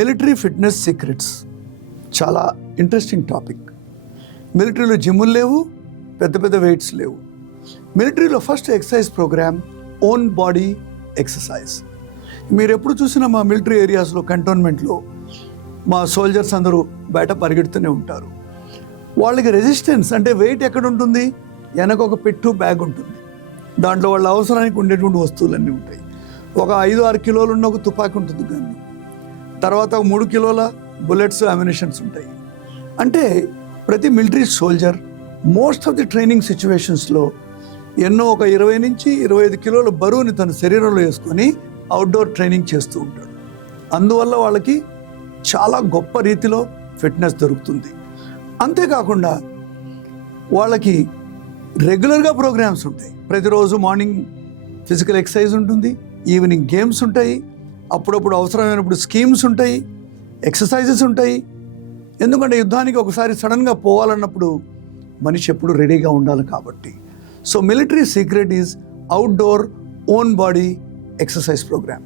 Military fitness secrets చాలా interesting topic. మిలిటరీలో జిమ్ములు లేవు, పెద్ద పెద్ద వెయిట్స్ లేవు. మిలిటరీలో first exercise programme own body exercise. మీరు ఎప్పుడు చూసినా మా మిలిటరీ ఏరియాస్లో కంటోన్మెంట్లో మా సోల్జర్స్ అందరూ బయట పరిగెడుతూనే ఉంటారు. వాళ్ళకి రెసిస్టెన్స్ అంటే వెయిట్ ఎక్కడ ఉంటుంది, వెనక ఒక పెట్టు బ్యాగ్ ఉంటుంది, దాంట్లో వాళ్ళ అవసరానికి ఉండేటువంటి వస్తువులన్నీ ఉంటాయి. ఒక 5-6 కిలోలు ఉన్న ఒక తుపాకీ ఉంటుంది, గన్ను, తర్వాత 3 కిలోల బుల్లెట్స్, అమ్యునిషన్స్ ఉంటాయి. అంటే ప్రతి military soldier most of the training సిచ్యువేషన్స్లో ఎన్నో ఒక 20 నుంచి 25 కిలోల బరువుని తన శరీరంలో వేసుకొని అవుట్డోర్ ట్రైనింగ్ చేస్తూ ఉంటాడు. అందువల్ల వాళ్ళకి చాలా గొప్ప రీతిలో ఫిట్నెస్ దొరుకుతుంది. అంతేకాకుండా వాళ్ళకి రెగ్యులర్గా ప్రోగ్రామ్స్ ఉంటాయి. ప్రతిరోజు మార్నింగ్ ఫిజికల్ ఎక్సర్సైజ్ ఉంటుంది, ఈవినింగ్ గేమ్స్ ఉంటాయి, అప్పుడప్పుడు అవసరమైనప్పుడు స్కీమ్స్ ఉంటాయి, ఎక్సర్సైజెస్ ఉంటాయి. ఎందుకంటే యుద్ధానికి ఒకసారి సడన్గా పోవాలన్నప్పుడు మనిషి ఎప్పుడు రెడీగా ఉండాలి కాబట్టి. So military secret is outdoor own body exercise programme.